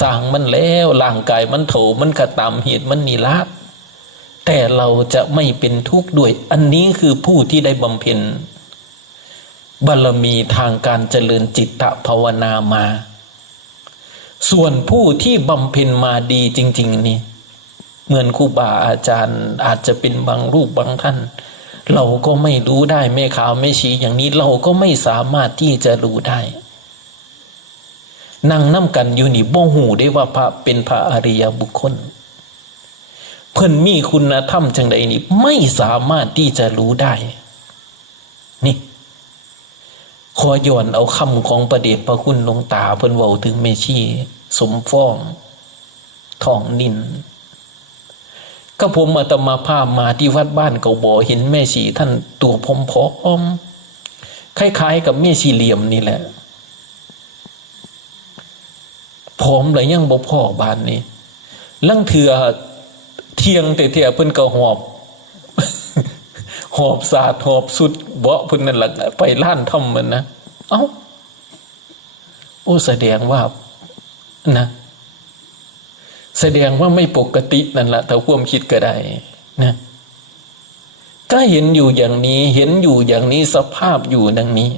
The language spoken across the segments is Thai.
สร้างมันแล้วร่างกายมันโถมันกระตามเหตุมันนิราชแต่เราจะไม่เป็นทุกข์ด้วย อันนี้คือผู้ที่ได้บำเพ็ญบารมีทางการเจริญจิตตภาวนามา ส่วนผู้ที่บำเพ็ญมาดีจริง ๆ นี่ เหมือนครูบาอาจารย์อาจจะเป็นบางรูปบางท่าน เราก็ไม่รู้ได้ไม่ขาวไม่ชี้อย่างนี้เราก็ไม่สามารถที่จะรู้ได้ นั่งน้ำกันอยู่นี่บ่หูได้ว่าพระเป็นพระอริยบุคคล เพิ่นมีคุณธรรมจังใดนี่ไม่สามารถที่จะรู้ได้ นี่ขอย้อนเอาคำของประเดชพระคุณหลวงตาเพิ่นเว้าถึงเมชีสมฟ้องทองนินก็ผมอาตมาภาพมาที่วัดบ้านเก่าบ่อเห็นแม่ชีท่านตัวพร้อมคล้ายๆกับแม่ชีเหลี่ยมนี่แหละ ผมเลยยังบ่พ่อบานนี้ลังเถือเทียงแต่เทียเพิ่นก็หอบ หอบสาดหอบสุดเบาะเพิ่นนั่นแหละไปล้านทำมันนะเอ้าโอ้แสดงว่านะแสดงว่าไม่ปกตินั่นแหละถ้าความคิดก็ได้นะก็เห็นอยู่อย่างนี้ เห็นอยู่อย่างนี้สภาพอยู่ดังนี้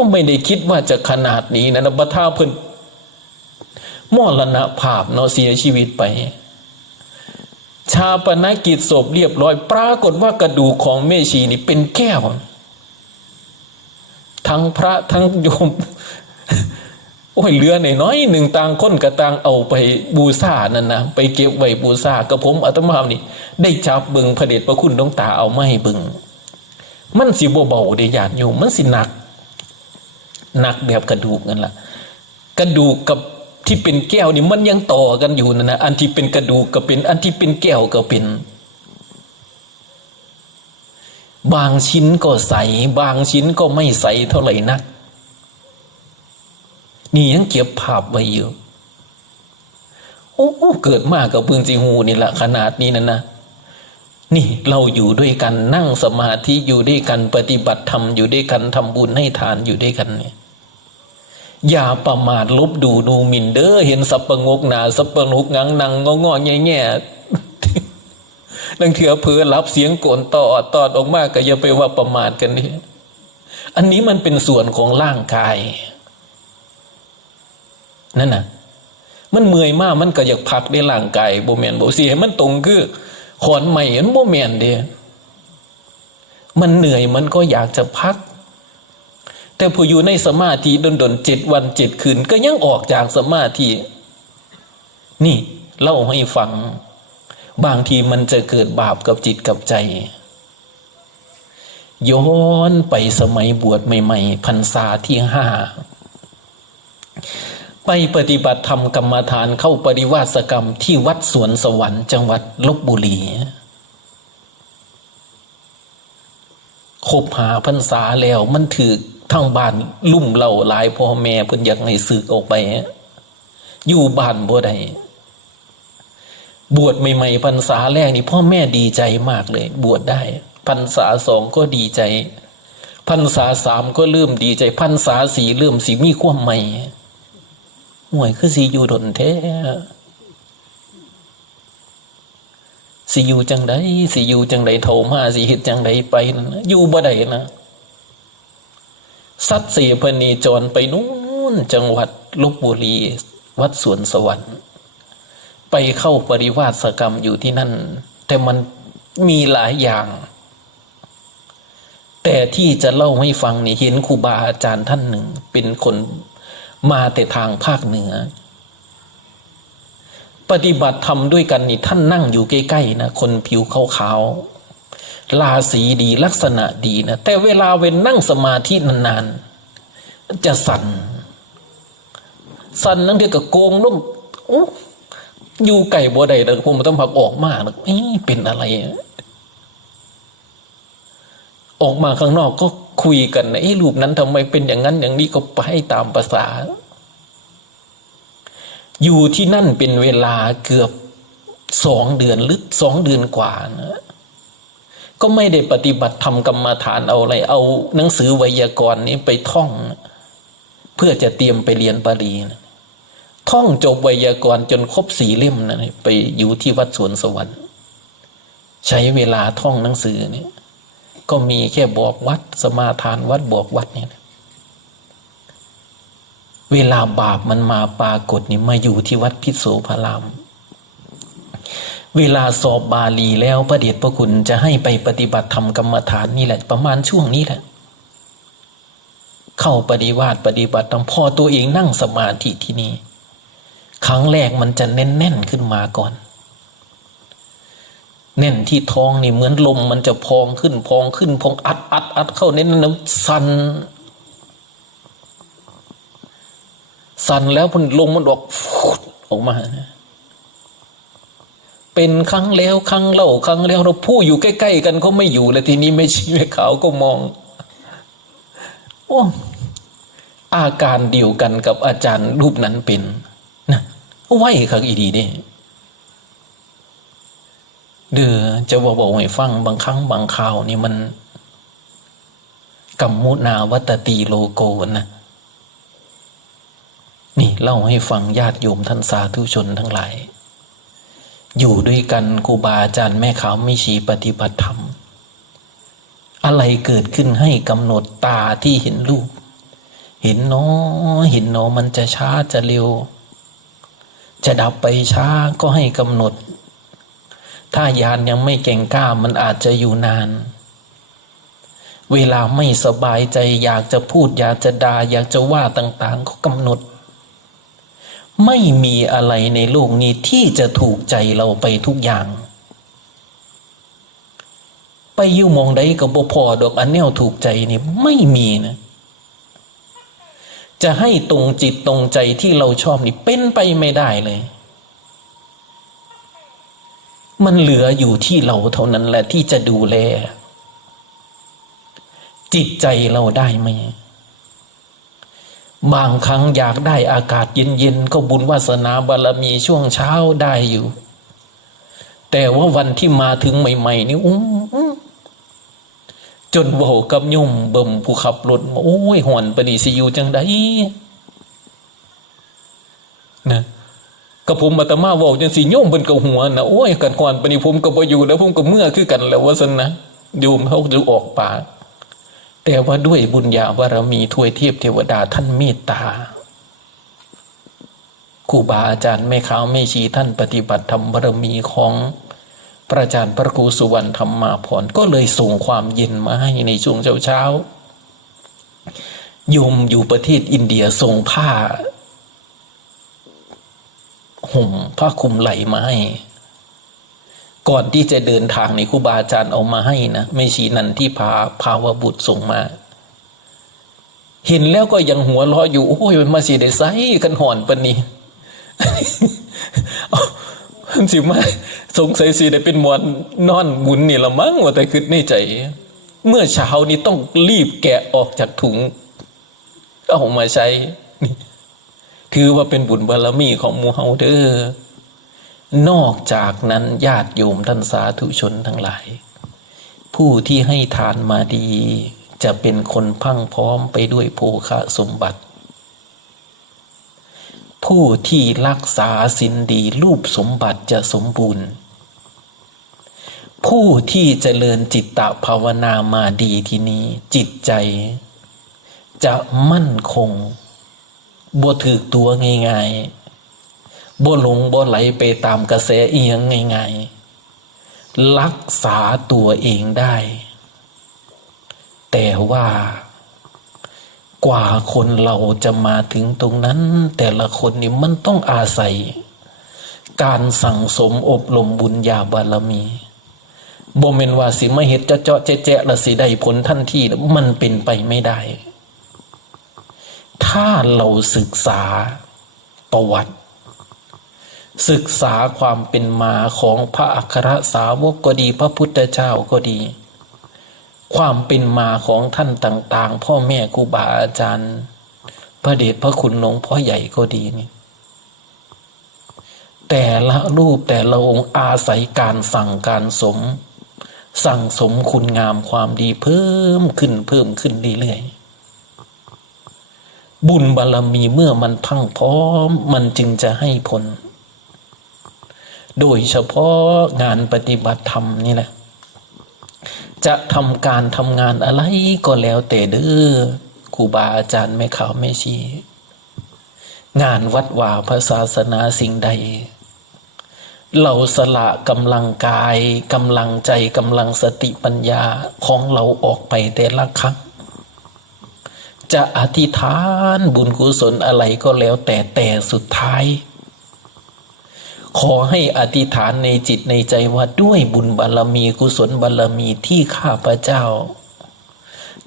ก็ไม่ได้คิดว่าจะขนาดนี้นะนะบัท่าเพิ่นมรณภาพเนาะเสียชีวิตไป ชาปนกิจศพเรียบร้อย ปรากฏว่ากระดูกของเมชีนี่เป็นแก้ว ทั้งพระทั้งโยม โอ้ยเรือหน้อยหนึ่งต่างค้นกระต่างเอาไปบูชานั่นนะไปเก็บไว้บูชากระผมอาตมานี่ ได้จับบึงพระเดชพระคุณหลวงตาเอาไม่บึง มันสิบ่เบาเดียานอยู่มันสิหนัก หนักแบบกระดูกนั่นแหละกระดูกกับที่เป็นแก้วนี่มันยังต่อกันอยู่นั่นนะอันที่เป็นกระดูกก็เป็น อันที่เป็นแก้วก็เป็น บางชิ้นก็ใส บางชิ้นก็ไม่ใสเท่าไหร่นัก นี่ยังเก็บภาพไว้อยู่โอ้เกิดมากกับปืนจีหูนี่แหละขนาดนี้นะนะนี่เราอยู่ด้วยกันนั่งสมาธิอยู่ด้วยกันปฏิบัติธรรมอยู่ด้วยกันทำบุญให้ทานอยู่ด้วยกันเนี่ย อย่าประมาทลบดูดูหมิ่นเด้อเห็นสับประงกหนาสับประงกงังนังงองอแง่แง่ดังเถือเพื่อรับเสียงโกนต่อดตอดออกมาก็อย่าไปว่าประมาทกันนี่อันนี้มันเป็นส่วนของร่างกายนั่นน่ะ มันเมื่อยมากมันก็อยากพักในร่างกายโบแมนโบเสียมันตรงคือขอนใหม่มันโบแมนเดียมันเหนื่อยมันก็อยากจะพัก แต่ผู้อยู่ในสมาธิดนๆเจ็ดวันเจ็ดคืน ก็ยังออกจากสมาธินี่เล่าให้ฟัง บางทีมันจะเกิดบาปกับจิตกับใจ ย้อนไปสมัยบวชใหม่ ๆพรรษาที่ห้าไปปฏิบัติธรรมกรรมฐานเข้าปริวาสกรรมที่วัดสวนสวรรค์จังหวัดลบบุรีคบหาพรรษาแล้วมันถือ ทั้งบ้านลุ่มเหล่าหลายพ่อแม่เพิ่นอยากให้สึกออกไปอยู่บ้านบ่ได้บวชใหม่ๆพรรษาแรกนี่พ่อแม่ดีใจมากเลย บวชได้พรรษาสองก็ดีใจพรรษาสามก็เริ่มดีใจพรรษาสี่เริ่มสิมีความใหม่ห่วยคือสีอยู่ดนแท้สิอยู่จังไดสิอยู่จังไดโทรมาสิเฮ็ดจังไดไปนะอยู่บ่ได้นะ สัตสียพนีจรไปนู้นจังหวัดลบบุรี วัดสวนสวรรค์ ไปเข้าปริวาสกรรมอยู่ที่นั่น แต่มันมีหลายอย่าง แต่ที่จะเล่าให้ฟังนี่เห็นครูบาอาจารย์ท่านหนึ่ง เป็นคนมาแต่ทางภาคเหนือ ปฏิบัติธรรมด้วยกันนี่ท่านนั่งอยู่ใกล้ๆนะคนผิวขาวๆ ราศีดีลักษณะดีนะแต่เวลาเว้นนั่งสมาธินานๆ จะสั่น สั่นนั่งเดียวกับโกงล้มโอ้อยู่ไก่บัวใดแต่ผมต้องพักออกมานะเอ้ยเป็นอะไรอออกมาข้างนอกก็คุยกันนะไอ้รูปนั้นทำไมเป็นอย่างนั้นอย่างนี้ก็ไปตามภาษา อยู่ที่นั่นเป็นเวลาเกือบสองเดือนหรือสองเดือนกว่านะ ก็ไม่ได้ปฏิบัติทำกรรมฐานเอาอะไร เอาหนังสือไวยากรณ์นี้ไปท่อง เพื่อจะเตรียมไปเรียนบาลีนะท่องจบไวยากรณ์จนครบสี่เล่มนะไปอยู่ที่วัดสวนสวรรค์ ใช้เวลาท่องหนังสือเนี่ยก็มีแค่บอกวัดสมาทานวัดบอกวัดเนี่ยนะเวลาบาปมันมาปรากฏนี่มาอยู่ที่วัดพิโสพาราม เวลาสอบบาลีแล้วพระเดชพระคุณจะให้ไปปฏิบัติธรรมกรรมฐานนี่แหละ ประมาณช่วงนี้แหละ เข้าปฏิวัติปฏิบัติธรรมพอตัวเองนั่งสมาธิที่นี่ครั้งแรกมันจะแน่นๆขึ้นมาก่อน แน่นที่ท้องนี่เหมือนลมมันจะพองขึ้นพองขึ้นพองอัดอัดอัดเข้าเน้นน้ำสันสั่นแล้วมันลมมันออกออกมา เป็นครั้งแล้วครั้งเล่าครั้งแล้วเราผู้อยู่ใกล้ ๆ กันก็ไม่อยู่แล้วทีนี้ไม่ชี้ไม่ขาวก็มอง โอ้อาการเดียวกันกับอาจารย์รูปนั้นเป็นนะไหวคักอีดีเด้เดือจะบอกบอกให้ฟังบางครั้งบางคราวนี่มันกัมมุนาวัตตีโลโกนะนี่เล่าให้ฟังญาติโยมท่านสาธุชนทั้งหลาย อยู่ด้วยกันครูบาอาจารย์แม่ขาวไม่ชีปฏิบัติธรรม อะไรเกิดขึ้นให้กำหนดตาที่เห็นรูป เห็นเนอเห็นเนอมันจะช้าจะเร็ว จะดับไปช้าก็ให้กำหนด ถ้ายานยังไม่เก่งกล้ามันอาจจะอยู่นาน เวลาไม่สบายใจอยากจะพูดอยากจะดา่าอยากจะว่าต่าง ๆ ก็กำหนด ไม่มีอะไรในโลกนี้ที่จะถูกใจเราไปทุกอย่าง ไปยู่มองใดกับบพอดอกอันแนวถูกใจนี่ไม่มีนะจะให้ตรงจิตตรงใจที่เราชอบนี่เป็นไปไม่ได้เลย มันเหลืออยู่ที่เราเท่านั้นแหละที่จะดูแล จิตใจเราได้ไหม บางครั้งอยากได้อากาศเย็นๆก็บุญวาสนาบารมีช่วงเช้าได้อยู่ แต่ว่าวันที่มาถึงใหม่ ๆ นี่อู้มจนโบกับยุ่มเบิ่มผู้ขับรถโอ้ยหอนปณีสิอยูจังไดนะกับผมมาตมาบอกจังสีโยมเป็นกับหัวนะโอ้ยกันก่อนปณีผมกับอยู่แล้วผมกับเมื่อคือกันแล้วว่าสันนะโยมเขาจะออกปาก แต่ว่าด้วยบุญญาบารมีถวยเทียบเทวดาท่านเมตตาครูบาอาจารย์แม่ขาวแม่ชีท่านปฏิบัติธรรมบารมีของพระอาจารย์พระครูสุวรรณธรรมาพรก็เลยส่งความเย็นมาให้ในช่วงเช้าเช้ายมอยู่ประเทศอินเดียส่งผ้า ห่มผ้าคลุมไหลมาให้ ก่อนที่จะเดินทางในครูบาอาจารย์เอามาให้นะไม่ชีนันที่พาภาวบุตรส่งมา เห็นแล้วก็ยังหัวเราะอยู่ โอ้ยมันมาสีได้ไซกันหอนปนนี้มันสิมาสงสัยสิได้เป็นมวนนอนบุญนี่ละมั้งว่าแต่คิดในใจ เมื่อเช้านี้ต้องรีบแกะออกจากถุงเอามาใช้นี่คือว่าเป็นบุญบารมีของมูเฮาเด้อ นอกจากนั้นญาติโยมท่านสาธุชนทั้งหลาย ผู้ที่ให้ทานมาดี จะเป็นคนพังพร้อมไปด้วยโภคะสมบัติ ผู้ที่รักษาสินดีรูปสมบัติจะสมบูรณ์ ผู้ที่เจริญจิตตภาวนามาดีทีนี้จิตใจ จะมั่นคงบ่ถือตัวง่ายๆ บ่หลงบ่ไหลไปตามกระแสเอียงง่ายๆรักษาตัวเองได้ แต่ว่ากว่าคนเราจะมาถึงตรงนั้น แต่ละคนนี่มันต้องอาศัย การสั่งสมอบรมบุญญาบารมีบ่เมนว่าสิมาเห็ดเจาะเจาะแจ๊ะละสิได้ผลทันทีมันเป็นไปไม่ได้ ถ้าเราศึกษาประวัติ ศึกษาความเป็นมาของพระอัครสาวกก็ดี พระพุทธเจ้าก็ดี ความเป็นมาของท่านต่างๆ พ่อแม่ครูบาอาจารย์ พระเดชพระคุณหลวงพ่อใหญ่ก็ดีนี่แต่ละรูปแต่ละองค์อาศัยการสั่งการสม สั่งสมคุณงามความดีเพิ่มขึ้นเพิ่มขึ้นเรื่อยๆบุญบารรมีเมื่อมันพังพร้อม มันจึงจะให้ผล โดยเฉพาะงานปฏิบัติธรรมนี่แหละ จะทำการทำงานอะไรก็แล้วแต่เด้อครูบาอาจารย์แม่ขาวแม่ชีงานวัดว่าพระศาสนาสิ่งใด เราสละกำลังกายกำลังใจกำลังสติปัญญาของเราออกไปแต่ละครั้งจะอธิษฐานบุญกุศลอะไรก็แล้วแต่แต่สุดท้าย ขอให้อธิษฐานในจิตในใจว่าด้วยบุญบารรมีกุศลบารรมีที่ข้าพระเจ้า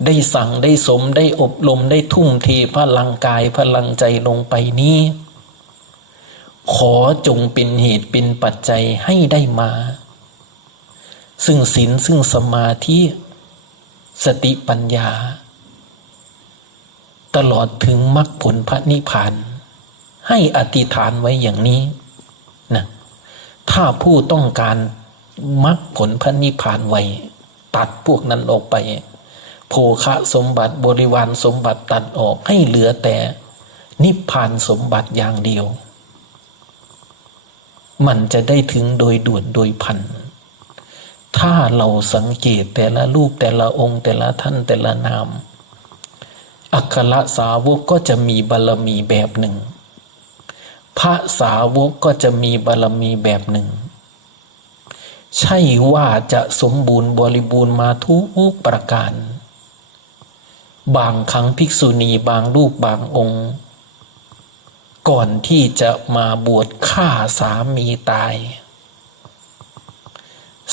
ได้สั่งได้สมได้อบรมได้ทุ่มเทพลังกายพลังใจลงไปนี้ ขอจงเป็นเหตุเป็นปัจจัยให้ได้มา ซึ่งศีลซึ่งสมาธิสติปัญญา ตลอดถึงมรรคผลพระนิพพาน ให้อธิษฐานไว้อย่างนี้ ถ้าผู้ต้องการมรรคผลพระนิพพานไวตัดพวกนั้นออกไป โภคะสมบัติบริวารสมบัติตัดออกให้เหลือแต่ นิพพานสมบัติอย่างเดียว มันจะได้ถึงโดยด่วนโดยพัน ถ้าเราสังเกตแต่ละรูปแต่ละองค์แต่ละท่านแต่ละนาม อัครสาวกก็จะมีบารมีแบบหนึ่ง พระสาวกก็จะมีบารมีแบบหนึ่ง ใช่ว่าจะสมบูรณ์บริบูรณ์มาทุกประการ บางครั้งภิกษุณีบางรูปบางองค์ ก่อนที่จะมาบวชฆ่าสามีตาย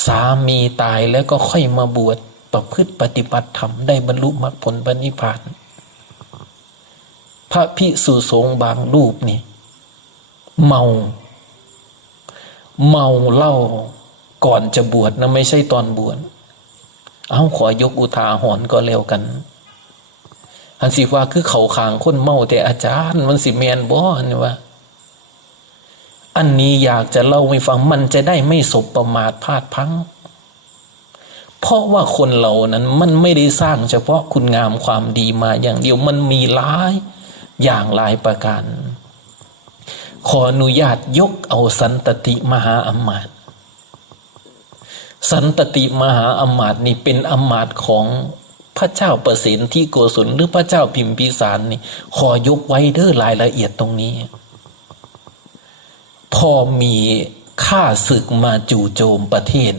สามีตายแล้วก็ค่อยมาบวชประพฤติปฏิบัติธรรมได้บรรลุมรรคผลปณิพพาน พระพิสุสงฆ์บางรูปนี่ เมา เมาเหล้าก่อนจะบวชนะไม่ใช่ตอนบวชเอาขอยกอุทาหรณ์ก็แล้วกัน อันสิว่าคือเขาขางคนเมาแต่อาจารย์มันสิแมนบ่นี่ว่า อันนี้อยากจะเล่าให้ฟังมันจะได้ไม่สบประมาทพลาดพัง เพราะว่าคนเรานั้นมันไม่ได้สร้างเฉพาะคุณงามความดีมาอย่างเดียวมันมีหลายอย่างหลายประการ ขออนุญาตยกเอาสันตติมหาอมาตสันตติมหาอมาตนี่เป็นอำมาตของพระเจ้าประสิทธิที่โกศลหรือพระเจ้าพิมพิสารนี่ขอยกไว้เด้อรายละเอียดตรงนี้ พอมีข้าศึกมาจู่โจมประเทศ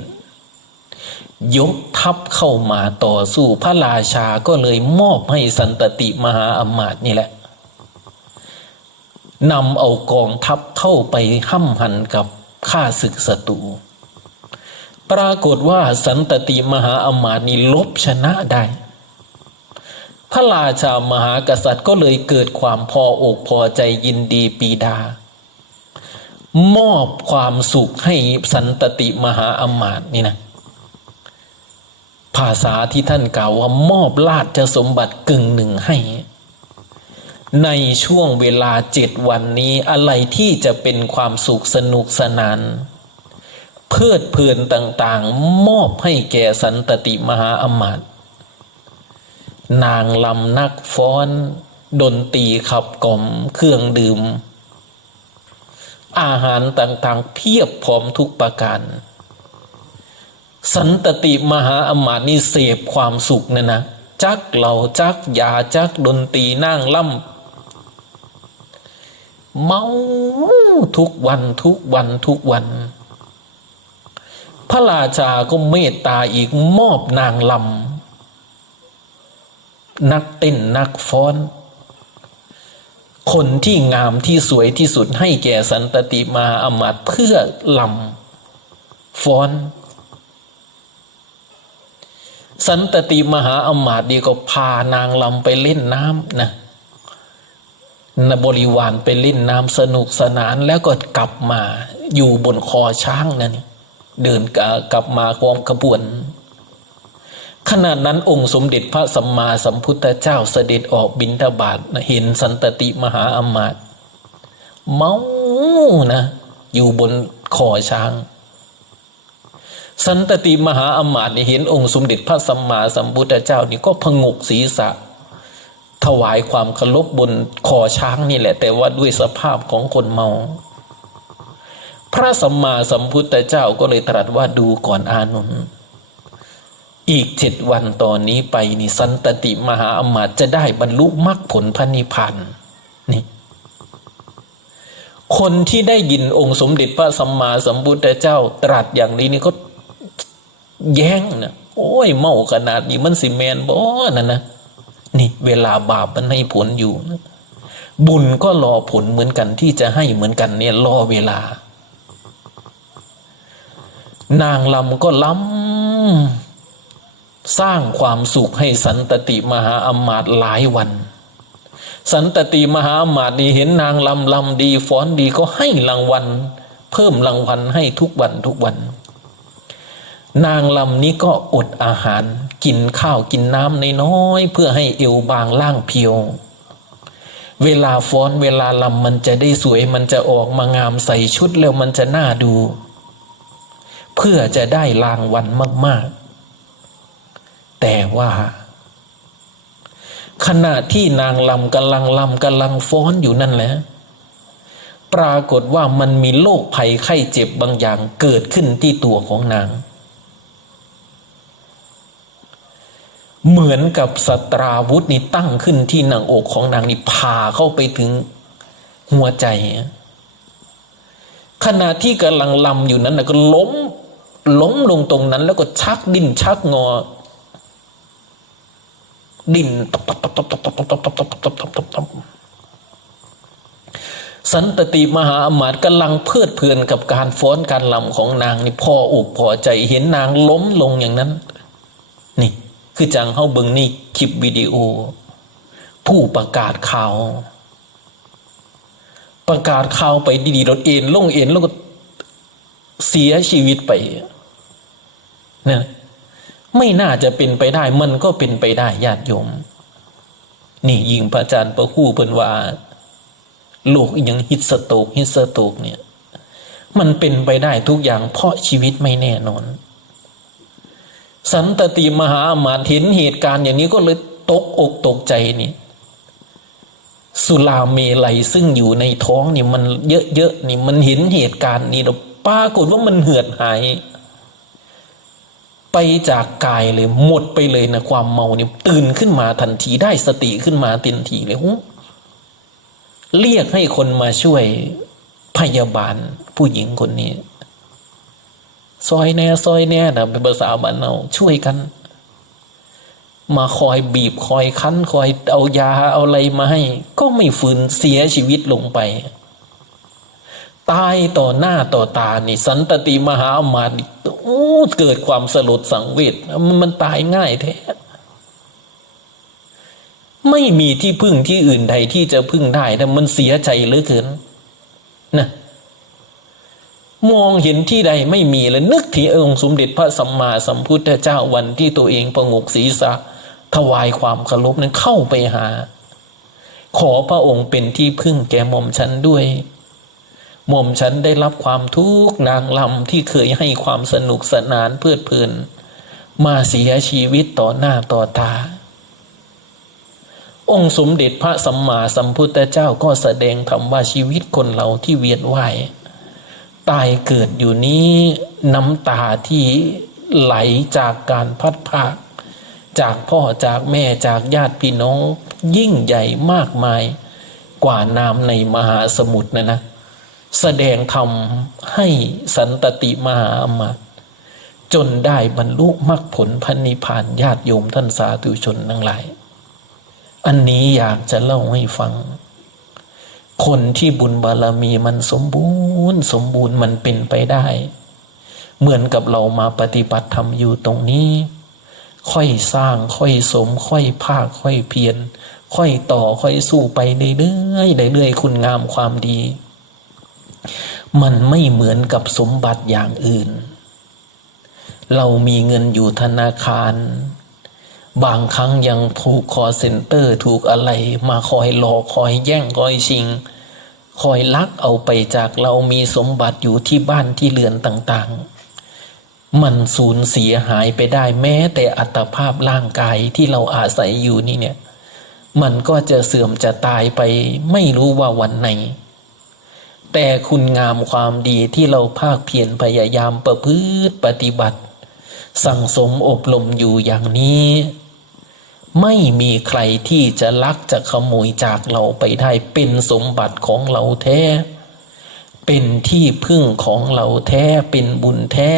ยกทัพเข้ามาต่อสู้พระราชาก็เลยมอบให้สันตติมหาอมาตนี่แหละ นำเอากองทัพเข้าไปห้ำหันกับข้าศึกศัตรูปรากฏว่าสันตติมหาอมาตย์นี่ลบชนะได้ พระราชามหากษัตริย์ก็เลยเกิดความพออกพอใจยินดีปีดา มอบความสุขให้สันตติมหาอมาตย์นี่นะภาษาที่ท่านกล่าวว่ามอบราชสมบัติกึ่งหนึ่งให้ ในช่วงเวลาเจ็ดวันนี้อะไรที่จะเป็นความสุขสนุกสนาน เพลิดเพลินต่างๆ มอบให้แก่สันตติมหาอมาตย์นางลำนักฟ้อน ดนตรีขับกล่อมเครื่องดื่ม อาหารต่างๆ เพียบพร้อมทุกประการ สันตติมหาอมาตย์นี่เสพความสุขนะนะจักเหล่าจักยาจักดนตรีนั่งล่ำ เมาทุกวันทุกวันทุกวัน พระราชาก็เมตตาอีกมอบนางลำนักเต้นนักฟ้อน คนที่งามที่สวยที่สุดให้แก่สันตติมหาอมาตเพื่อลำฟ้อน สันตติมหาอมาตดีก็พานางลำไปเล่นน้ำนะ บริวารไปเล่นน้ำสนุกสนานแล้วก็กลับมาอยู่บนคอช้างนั่นเดินกลับมาพร้อมขบวน ขณะนั้นองค์สมเด็จพระสัมมาสัมพุทธเจ้าเสด็จออกบิณฑบาตเห็นสันตติมหาอมาตย์เมานะ อยู่บนคอช้าง สันตติมหาอมาตย์เห็นองค์สมเด็จพระสัมมาสัมพุทธเจ้านี่ก็พงกศีรษะ ถวายความเคารพบนคอช้างนี่แหละ แต่ว่าด้วยสภาพของคนเมา พระสัมมาสัมพุทธเจ้าก็เลยตรัสว่าดูก่อนอานนท์อีกเจ็ดวันตอนนี้ไปนี่สันตติมหาอมาตจะได้บรรลุมรรคผลพระนิพพานนี่คนที่ได้ยินองค์สมเด็จพระสัมมาสัมพุทธเจ้าตรัสอย่างนี้นี่ก็แย้งนะโอ้ยเมาขนาดนี้มันสิแมนบ่นั่นนะ นี่เวลาบาปมันให้ผลอยู่นะบุญก็รอผลเหมือนกันที่จะให้เหมือนกันเนี่ยรอเวลา นางลำก็ล้ำสร้างความสุขให้สันตติมหาอมาตย์หลายวัน สันตติมหาอมาตย์นี่เห็นนางลำลำดีฟ้อนดีก็ให้รางวัล เพิ่มรางวัลให้ทุกวันทุกวัน นางลำนี้ก็อดอาหาร กินข้าวกินน้ำน้อยเพื่อให้เอวบางล่างเพียว เวลาฟ้อนเวลาลำมันจะได้สวยมันจะออกมางามใส่ชุดแล้วมันจะน่าดู เพื่อจะได้รางวัลมาก ๆ แต่ว่าขณะที่นางลำกำลังลำกำลังฟ้อนอยู่นั่นแหละปรากฏว่ามันมีโรคภัยไข้เจ็บบางอย่างเกิดขึ้นที่ตัวของนาง เหมือนกับสตราวุธนี่ตั้งขึ้นที่หนังอกของนางนี่พาเข้าไปถึงหัวใจ ขณะที่กำลังลำอยู่นั้นนะก็ล้ม ล้มลงตรงนั้น แล้วก็ชักดิ้นชักงอ ดิ้นตบตบตบตบตบตบตบตบตบตบตบตบตบสันตติมหาอมาตย์กำลังเพลิดเพลินกับการฟ้อนการลำของนางนี่พออกพอใจเห็นนางล้มลงอย่างนั้น คือจังเขาเบิงนี่คลิปวิดีโอ ผู้ประกาศข่าว ประกาศข่าวไปดีๆรถเอ็นลงเอ็นแล้วก็เสียชีวิตไปนะไม่น่าจะเป็นไปได้มันก็เป็นไปได้ญาติโยม นี่ยิงพระอาจารย์ประคู่เพิ่นว่าโลกอีกอย่างฮิตสโตกฮิตสโตกเนี่ย มันเป็นไปได้ทุกอย่างเพราะชีวิตไม่แน่นอน สันตติมหาอมาตย์เห็นเหตุการณ์อย่างนี้ก็เลยตกอกตกใจนี่สุราเมลัยซึ่งอยู่ในท้องนี่มันเยอะๆนี่มันเห็นเหตุการณ์นี้แล้วปรากฏว่ามันเหือดหาย ไปจากกายเลย หมดไปเลยนะความเมาเนี่ยตื่นขึ้นมาทันทีได้สติขึ้นมาเต็มทีเลยโอ้เรียกให้คนมาช่วยพยาบาลผู้หญิงคนนี้ ซอยแน่ซอยแน่นะเป็นภาษาบ้านเราช่วยกัน มาคอยบีบคอยคั้นคอยเอายาเอาอะไรมาให้ ก็ไม่ฝืนเสียชีวิตลงไป ตายต่อหน้าต่อตานี่ สันตติมหาอมาตโอ้เกิดความสลดสังเวชมันตายง่ายแท้ไม่มีที่พึ่งที่อื่นใดที่จะพึ่งได้แต่มันเสียใจเหลือเกินนะ มองเห็นที่ใดไม่มีเลยนึกถึงองค์สมเด็จพระสัมมาสัมพุทธเจ้าวันที่ตัวเองประงกศีรษะ ถวายความเคารพนั้นเข้าไปหา ขอพระองค์เป็นที่พึ่งแก่หม่อมฉันด้วยหม่อมฉันได้รับความทุกข์นางลำที่เคยให้ความสนุกสนานเพลิดเพลิน มาเสียชีวิตต่อหน้าต่อตา องค์สมเด็จพระสัมมาสัมพุทธเจ้าก็แสดงธรรมว่าชีวิตคนเราที่เวียนว่าย ตายเกิดอยู่นี้น้ำตาที่ไหลจากการพัดพากจากพ่อจากแม่จากญาติพี่น้อง ยิ่งใหญ่มากมายกว่าน้ำในมหาสมุทรนะนะ แสดงธรรมให้สันตติมหาอมาตจนได้บรรลุมรรคผลพันนิพพานญาติโยมท่านสาธุชนทั้งหลาย อันนี้อยากจะเล่าให้ฟัง คนที่บุญบารมีมันสมบูรณ์ สมบูรณ์มันเป็นไปได้ เหมือนกับเรามาปฏิบัติธรรมอยู่ตรงนี้ ค่อยสร้างค่อยสม ค่อยภาคค่อยเพียรค่อยต่อค่อยสู้ไปเรื่อยๆเรื่อยๆคุณงามความดี มันไม่เหมือนกับสมบัติอย่างอื่น เรามีเงินอยู่ธนาคาร บางครั้งยังถูกคอเซ็นเตอร์ถูกอะไร มาคอยหลอกคอยแย่งคอยชิง คอยลักเอาไปจากเรามีสมบัติอยู่ที่บ้านที่เรือนต่างๆ มันสูญเสียหายไปได้แม้แต่อัตภาพร่างกายที่เราอาศัยอยู่นี่เนี่ย มันก็จะเสื่อมจะตายไปไม่รู้ว่าวันไหน แต่คุณงามความดีที่เราภาคเพียรพยายามประพฤติปฏิบัติ สั่งสมอบรมอยู่อย่างนี้ ไม่มีใครที่จะลักจะขโมยจากเราไปได้ เป็นสมบัติของเราแท้ เป็นที่พึ่งของเราแท้ เป็นบุญแท้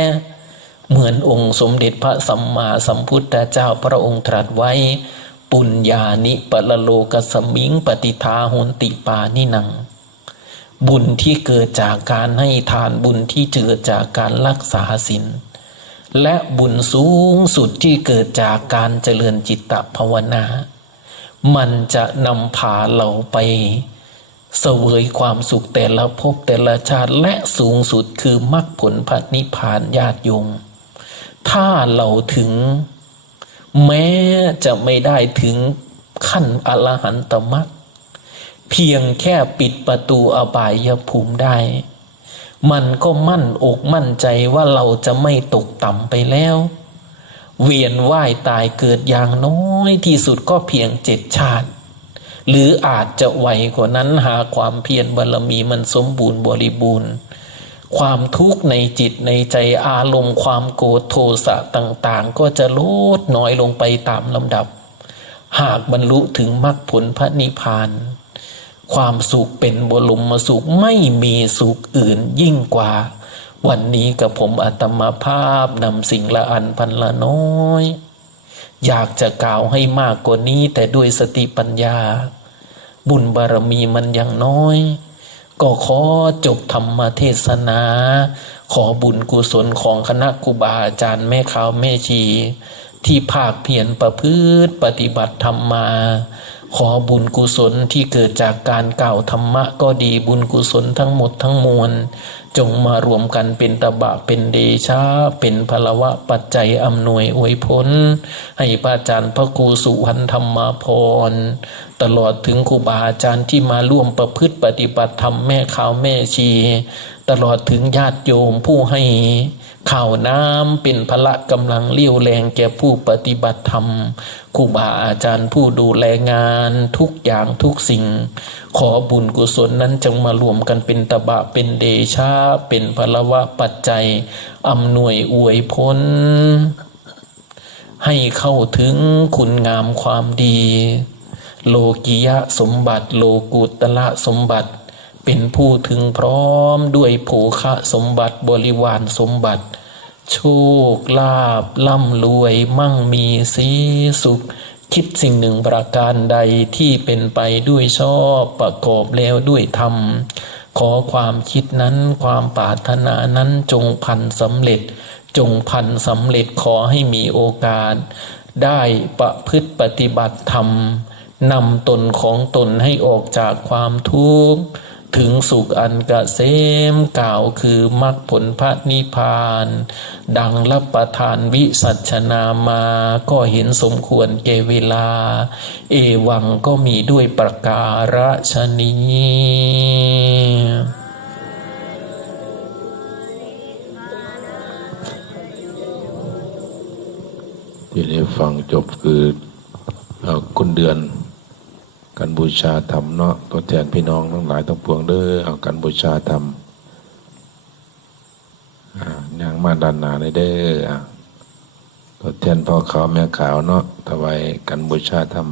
เหมือนองค์สมเด็จพระสัมมาสัมพุทธเจ้าพระองค์ตรัสไว้ ปุญญานิปะละโลกสมิงปฏิทาโหนติปานินัง บุญที่เกิดจากการให้ทานบุญที่เกิดจากการรักษาศีล และบุญสูงสุดที่เกิดจากการเจริญจิตตภาวนา มันจะนำพาเราไปเสวยความสุขแต่ละภพแต่ละชาติและสูงสุดคือมรรคผลพันิพพานญาติโยมถ้าเราถึง แม้จะไม่ได้ถึงขั้นอรหันตมรรคเพียงแค่ปิดประตูอบายภูมิได้ มันก็มั่นอกมั่นใจว่าเราจะไม่ตกต่ำไปแล้ว เวียนว่ายตายเกิดอย่างน้อยที่สุดก็เพียงเจ็ดชาติ หรืออาจจะไวกว่านั้นหาความเพียรบารมีมันสมบูรณ์บริบูรณ์ ความทุกข์ในจิตในใจอารมณ์ความโกรธโทสะต่างๆ ก็จะลดน้อยลงไปตามลำดับ หากบรรลุถึงมรรคผลพระนิพพาน ความสุขเป็นบรมสุขไม่มีสุขอื่นยิ่งกว่า วันนี้กับผมอัตมาภาพนำสิ่งละอันพันละน้อย อยากจะกล่าวให้มากกว่านี้แต่ด้วยสติปัญญา บุญบารมีมันยังน้อย ก็ขอจบธรรมเทศนา ขอบุญกุศลของคณะครูบาอาจารย์แม่ขาวแม่ชี ที่ภาคเพียรประพฤติปฏิบัติธรรมมา ขอบุญกุศลที่เกิดจากการกล่าวธรรมะก็ดีบุญกุศลทั้งหมดทั้งมวล จงมารวมกันเป็นตบะเป็นเดชาเป็นพลวะปัจจัยอำนวยอวยผลให้พระอาจารย์พระครูสุวรรณธรรมาพร ตลอดถึงครูบาอาจารย์ที่มาร่วมประพฤติปฏิบัติธรรมแม่ขาวแม่ชี ตลอดถึงญาติโยมผู้ให้ ข่าวน้ำเป็นพละกำลังเลี้ยวแรงแก่ผู้ปฏิบัติธรรมครูบาอาจารย์ผู้ดูแลงานทุกอย่างทุกสิ่ง ขอบุญกุศลนั้นจงมารวมกันเป็นตบะเป็นเดชาเป็นพลวะปัจจัยอำนวยอวยพลให้เข้าถึงคุณงามความดี โลกิยะสมบัติโลกุตละสมบัติ เป็นผู้ถึงพร้อมด้วยโภคะสมบัติบริวารสมบัติ โชคลาภล่ำรวยมั่งมีสีสุข คิดสิ่งหนึ่งประการใดที่เป็นไปด้วยชอบประกอบแล้วด้วยธรรม ขอความคิดนั้นความปรารถนานั้นจงพันสำเร็จ จงพันสำเร็จขอให้มีโอกาส ได้ประพฤติปฏิบัติธรรมนำตนของตนให้ออกจากความทุกข์ ถึงสุขอันกะเสมกล่าวคือมรรคผลพระนิพพาน ดังรับประทานวิสัชนามาก็เห็นสมควรเกเวลา เอวังก็มีด้วยประการฉนี้ที่ได้ฟังจบคืออคุณเดือน การบูชาธรรมเนาะตัวแทนพี่น้องทั้งหลายทั้งปวงเด้อเอาการบูชาธรรมอ่านางมาดานนาเนเด้ออะตัวแทนพ่อขาวแม่ขาวเนาะถวายการบูชาธรรม